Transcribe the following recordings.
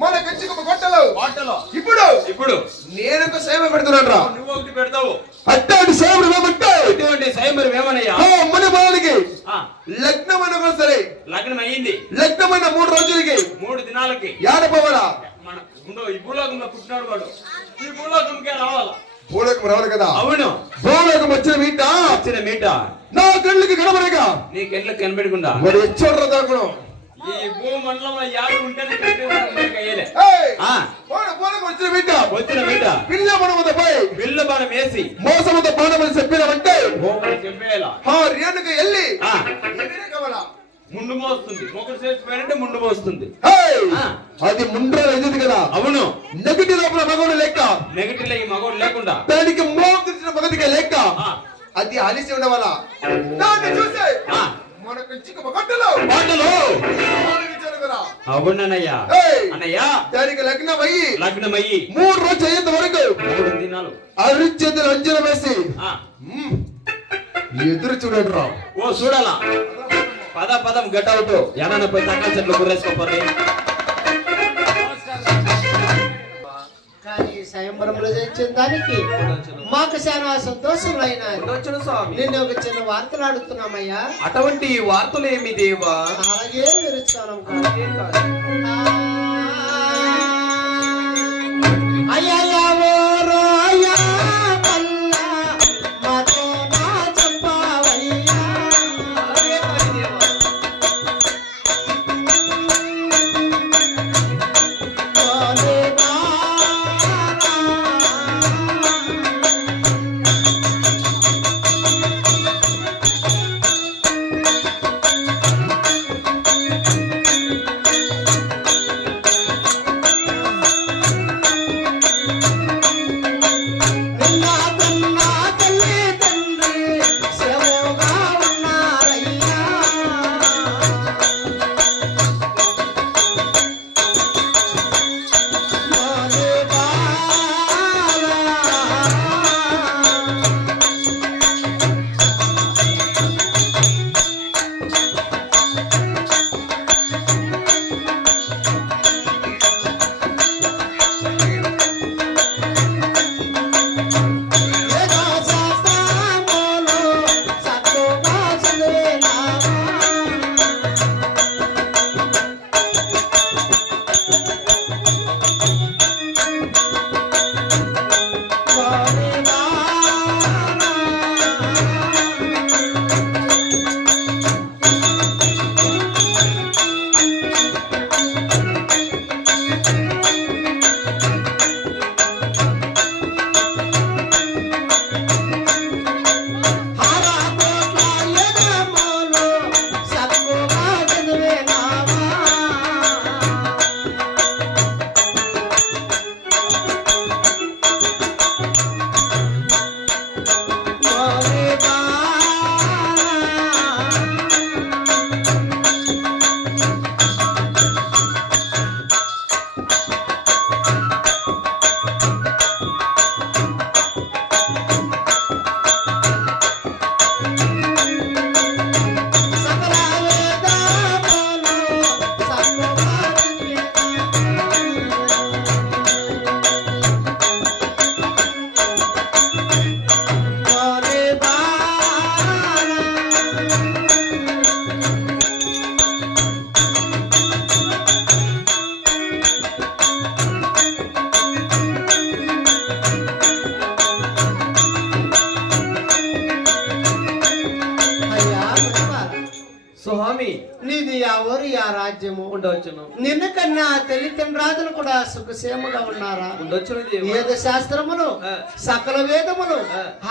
మన గచ్చిక గొట్టలో ఇప్పుడు నేను ఒక సేవ పెడుతున్నాను రా. నువ్వు ఒకటి పెడతావు. అట్లాంటి సేవలు ఏమంటావు? ఇటువంటి సేవలు ఏమనయ్యా? మన బాలకి లగ్నం అయినా సరే, లగ్నం అయ్యింది, లగ్నమైన 3 రోజులకి 3 దినాలకి ఏడపోవాలా? మన ఈ భూలోకంలో పుట్టినాడు వాడు ఈ భూలోకంకే రావాలా? భూలోకం రావాలి కదా. అవును, భూలోకం వచ్చిన మీట నా కళ్ళకి కనబడగా నీ కళ్ళకి కనబడకుండా మరి ఎచ్చోడ్ర దాకును. ఈ భూమండలంలో యాడు ఉంటేనే వచ్చిన మీట పిల్ల మనముద పోయి బిల్ల బాణం వేసి మోసముద బాణమని చెప్పినామంటే చెప్పేలా రేణుక వెళ్ళి ముందు మోస్తుంది. మొక్కలు చేసిపోయారంటే ముందు మోస్తుంది. అది ముండ్ర ఎదుది కదా. అవును, నెగటివ్ లోపల మగోడు లెక్క, నెగటివ్ ఈ మగోడు లేకుండా దానికి మోహం తెచ్చిన మగదిగా లెక్క అది అలిసి ఉండవాలా. దాన్ని చూసే మనకు గొట్టలో అవునన్నయ్యా. అన్నయ్యా, దానికి లగ్నమయ్యి 3 రోజులు అయ్యేంత వరకు 3 దినాలు అరిచేతులు అంజన వేసి ఎదురు చూడండి రా. ఓ చూడాలా? పదం గట్టవుతూ ఎనన పోయి తక్కువ చెట్లు గురేసుకోపోయి. కానీ స్వయంవరంలో చేసిన దానికి మాకు చాలా సంతోషములైన నిన్ను ఒక చిన్న వార్తలు అడుగుతున్నామయ్యా. అటువంటి వార్తలు ఏమి దేవా? అలాగే విరుస్తాను అయ్యా స్వామి, నీది ఆ ఊరు ఆ రాజ్యము ఉండవచ్చును. నిన్న కన్నా తల్లిదండ్రులు కూడా సుఖసేమగా ఉన్నారా? ఉండొచ్చును. వేద శాస్త్రములు సకల వేదములు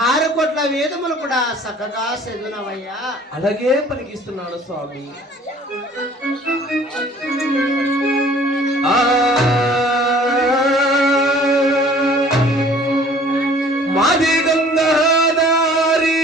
6 కోట్ల వేదములు కూడా చక్కగా చదివినవయ్యా. అలాగే పలికిస్తున్నాడు స్వామి. మాది గంగాధారి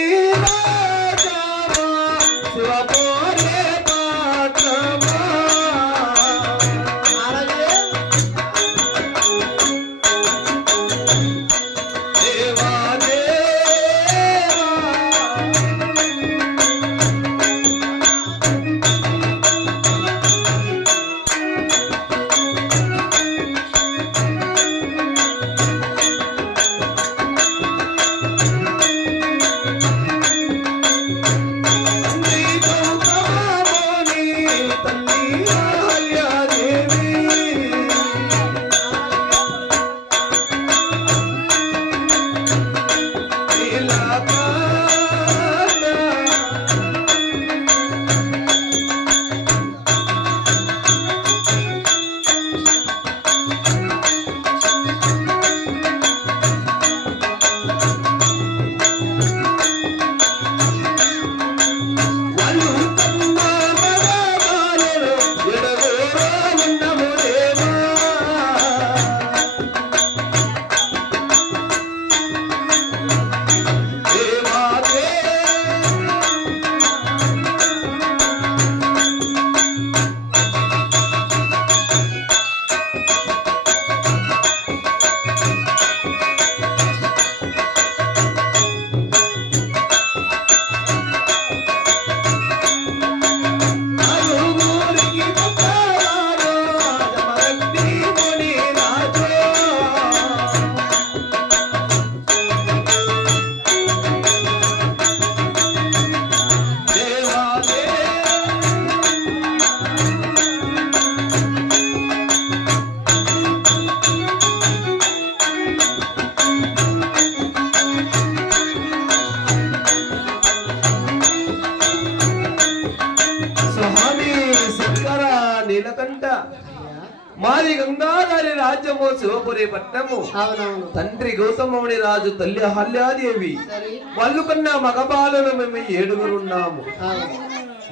మాది గంగాధారి రాజ్యము శివపురి పట్నము. అవునవును. తండ్రి గౌతముని రాజు, తల్లి అహల్యాదేవి. సరే. వాళ్ళు కన్నా మగబాలను మేము 7 అవును.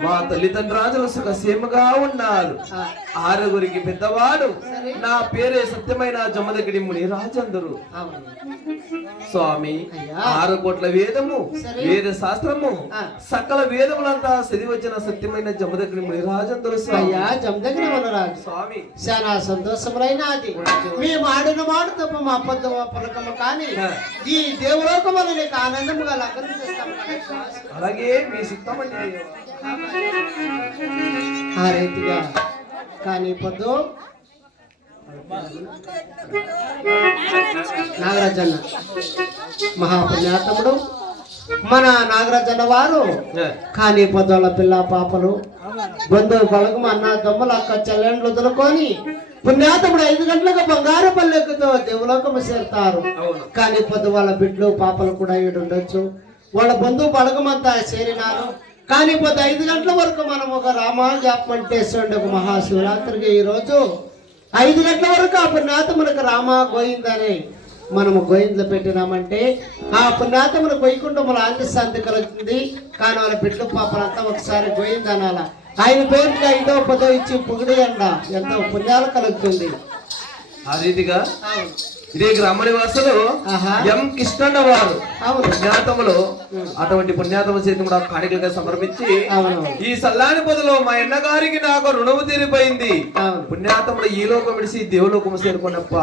మా తల్లిదండ్రులు సుఖసేమగా ఉన్నారు. 6 పెద్దవాడు. నా పేరే సత్యమైన జమదగిరి ముని రాజందరు. అవును. స్వామి, అయ్యా. 6 కోట్ల వేదము, సరే. వేద శాస్త్రము, ఆ. సకల వేదములంతా చదివి వచ్చిన సత్యమైన జమదగిరి ముని రాజందరు స్వామి. అయ్యా జమదగిరి మనరాజు స్వామి, చాలా సంతోషములైనది. మేము ఆడిన మాట తప్ప మా అబద్ధం పలకము కానీ ఈ దేవలోకములు నీకు ఆనందముగా లగ్నం అలాగే మీ సిద్ధమండి. ఆ రీతిగా కానీ పొద్దు నాగరాజన్న మహాపుణ్యాతముడు మన నాగరాజన్న వారు కానీ పొద్దుల పిల్ల పాపలు బంధువు బలగం అన్న దమ్ములు అక్క చెల్లెండ్లు వదులుకొని పుణ్యాతముడు 5 గంటలకు బంగారు పల్లెక్కుతో దేవలోకము చేరుతారు. కానీ పొద్దు వాళ్ళ బిడ్డలు పాపలు కూడా ఉండొచ్చు. వాళ్ళ బంధువు బలగం అంతా చేరినారు. కానీ పొద్దు 5 గంటల వరకు మనం ఒక రామాజాపం చేస్తుండే ఒక మహాశివరాత్రికి ఈ రోజు 5 గంటల వరకు ఆ పుణ్యాతములకు రామ గోయిందని మనము గోయిందలు పెట్టినామంటే ఆ పుణ్యాతములు వైకుంఠముల ఆంతి శాంతి కలుగుతుంది. కానీ వాళ్ళ బిడ్డలు పాపలంతా ఒకసారి గోయిందనాల ఆయన పేరుకి 5వ 10వ ఇచ్చి పొగిడి అండ ఎంతో పుణ్యాలు కలుగుతుంది. ఆ రీతిగా ఇదే గ్రామ నివాసులు ఎం కృష్ణన్న వారు పుణ్యాతములు అటువంటి పుణ్యాతము చేతి కూడా కాணிకలుగా సమర్పించి ఈ సల్లాని పొదలో మా అన్నగారికి నాకు రుణము తీరిపోయింది. పుణ్యాతముడు ఈ లోకం విడిసి దేవలోకము చేరుకున్నప్ప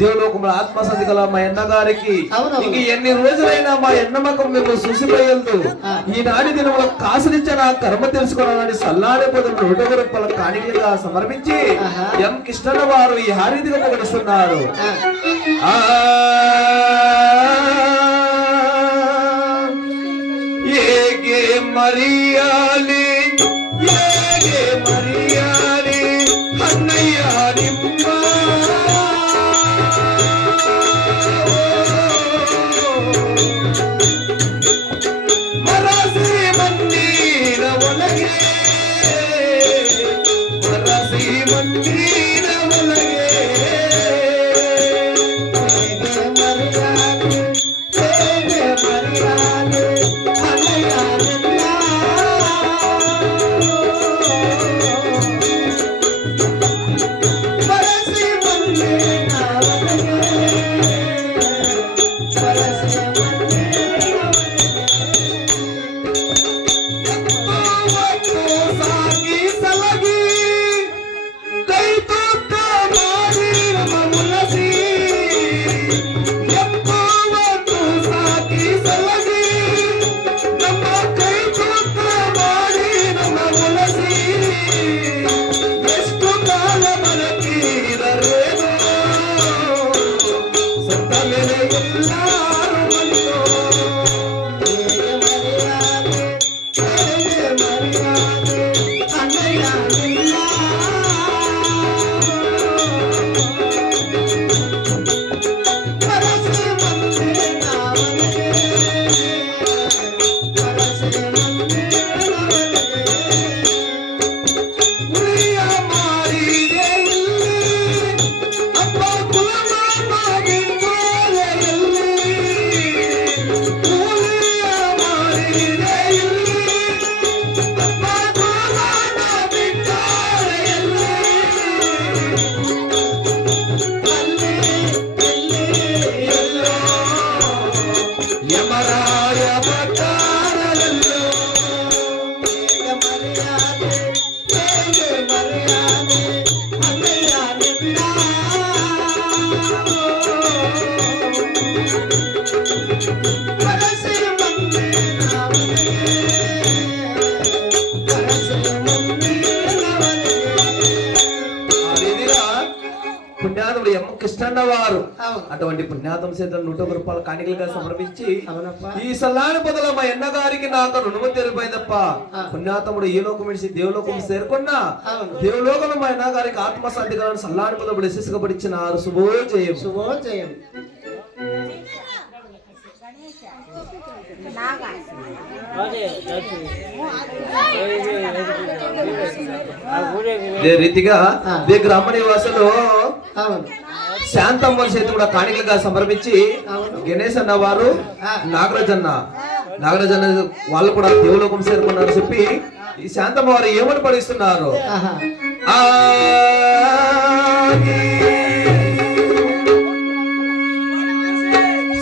దేవలోకముల ఆత్మసంధి గల మా అన్నగారికి ఇంక ఎన్ని రోజులైనా మా ఎన్నమ్మకం మేము చూసిపోయదు. ఈనాటి దినముల కాసునిచ్చే నా కర్మ తెలుసుకోవాలని సల్లాని పొదలు 100 రూపాయల కాணிకలుగా సమర్పించి ఎం కృష్ణన్న వారు ఈ హారీతిగా పొగడుస్తున్నారు. ఏగే మరియాలి ఏగే మరియాలి అన్నయ్య నిమ్మ మరసి మందిర ఒలగే మరసి మందిర ఒలగే పుణ్యాతముడు ఎం కృష్ణన్న వారు అటువంటి పుణ్యాతం చేత 100 రూపాయల కాணிకలుగా సమర్పించి ఈ సల్లాని పొదల మా అన్నగారికి నాకు రుణము తీరిపోయిందప్ప పుణ్యాతముడు ఈ లోకం విడిచి దేవలోకం చేరుకున్నా దేవలోకంలో మా అన్నగారికి ఆత్మశాంతి కలను సల్లాని పొదలు శిశుకపడిచ్చినారు. శుభోజయం. ఇదే రీతిగా ఇదే గ్రామ నివాసులు అవును శాంతమ్మ చేతి కూడా కాணிకలుగా సమర్పించి గణేష్ అన్న వారు నాగరాజన్న వాళ్ళు కూడా దేవలోకం చేరుకున్నారు చెప్పి ఈ శాంతమ్మ వారు ఏమని పడిస్తున్నారు ఆహా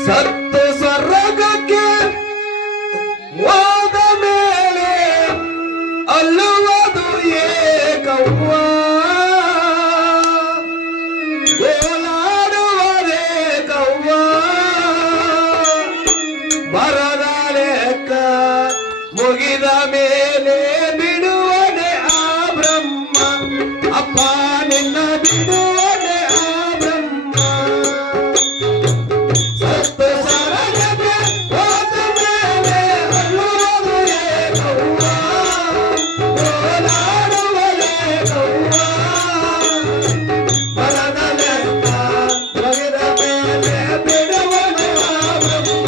ಸತ್ತು ಸ್ವರ್ಗಕ್ಕೆ ಹೋದ ಮೇಲೆ ಅಲ್ಲುವುದು ಏಕವ್ವ ಗೋಲಾಡುವರೇ ಕವ್ವ ಬರದ ಲೆಕ್ಕ ಮುಗಿದ ಮೇಲೆ ಬಿಡುವನೆ ಆ ಬ್ರಹ್ಮ ಅಪ್ಪ ನಿನ್ನ ಬಿಡುವನೆ ಆ ಬ್ರಹ್ಮ ಸತ್ತು ಸ್ವರ್ಗಕ್ಕೆ ಹೋದ ಮೇಲೆ ಅಲ್ಲುವುದು ಏಕವ್ವ ಗೋಲಾಡುವರೇ ಕವ್ವ ಬರದ ಲೆಕ್ಕ ಮುಗಿದ ಮೇಲೆ ಬಿಡುವನೆ ಆ ಬ್ರಹ್ಮ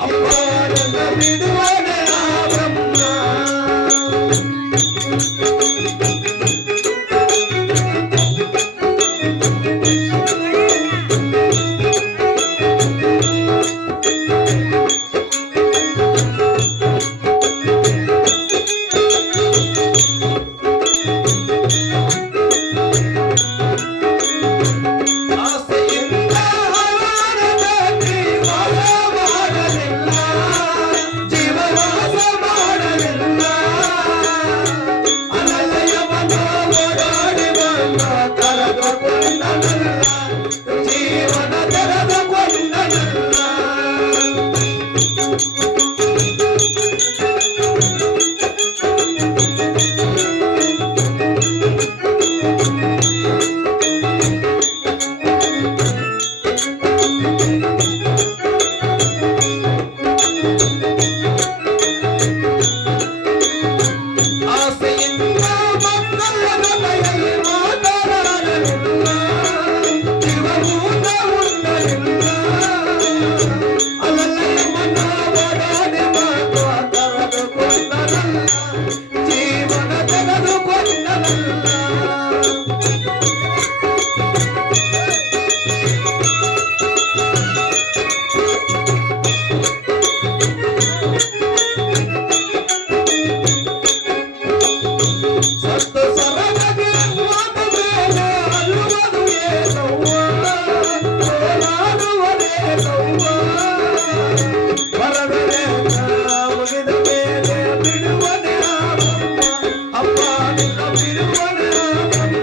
ಅಪ್ಪ ನಿನ್ನ ಬಿಡುವನೆ ಆ ಬ್ರಹ್ಮ ಆಸೆಯಿಂದ ಹರಡಬೇಡಿ ವಾಸ ಮಾಡಲಿಲ್ಲ ಜೀವವಾಸ ಮಾಡಲಿಲ್ಲ ಅನಲಯ ಬಂದ ಓಡಾಡಿ ಬಂದ ಕರೆದುಕೊಂಡನಲ್ಲ ಜೀವನ ತೆರೆದುಕೊಂಡನಲ್ಲ ಆಸೆಯಿಂದ ಮಕ್ಕಳ ಮನೆಯಲ್ಲಿ ಮಾತನಾಡಲಿಲ್ಲ ಜೀವಭೂತ ಉಣ್ಣಲಿಲ್ಲ ಅಲ್ಲಲ್ಲಿ ಮನ ಓಡಾಡಿ ಮಾತು ಕರೆದುಕೊಂಡನಲ್ಲ ಜೀವನ ತೆಗೆದುಕೊಂಡನಲ್ಲ ಸತ್ತು ಸ್ವರ್ಗಕ್ಕೆ ಹೋದ ಮೇಲೆ ಅಲ್ಲುವುದು ಏಕವ್ವ ಗೋಲಾಡುವರೇ ಕವ್ವ ಬರದ ಲೆಕ್ಕ ಮುಗಿದ ಮೇಲೆ ಬಿಡುವನೆ ಆ ಬ್ರಹ್ಮ ಅಪ್ಪ ನಿನ್ನ ಬಿಡುವನೆ ಆ ಬ್ರಹ್ಮ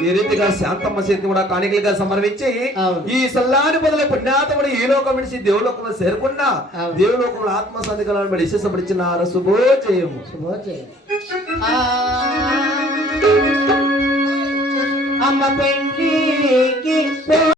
ఈ రీతిగా శాంతమ్మ చేతి కూడా కాணிకలుగా సమర్పించి అవును. ఈ సల్లాని బదులు పుణ్యాతముడు ఈ లోకం విడిచి దేవులోకంలో చేరుకున్నా అవును. దేవులోకంలో ఆత్మ సంధికలను విశేషపడిచినారు శుభోజయము శుభోజయం అమ్మ పెండి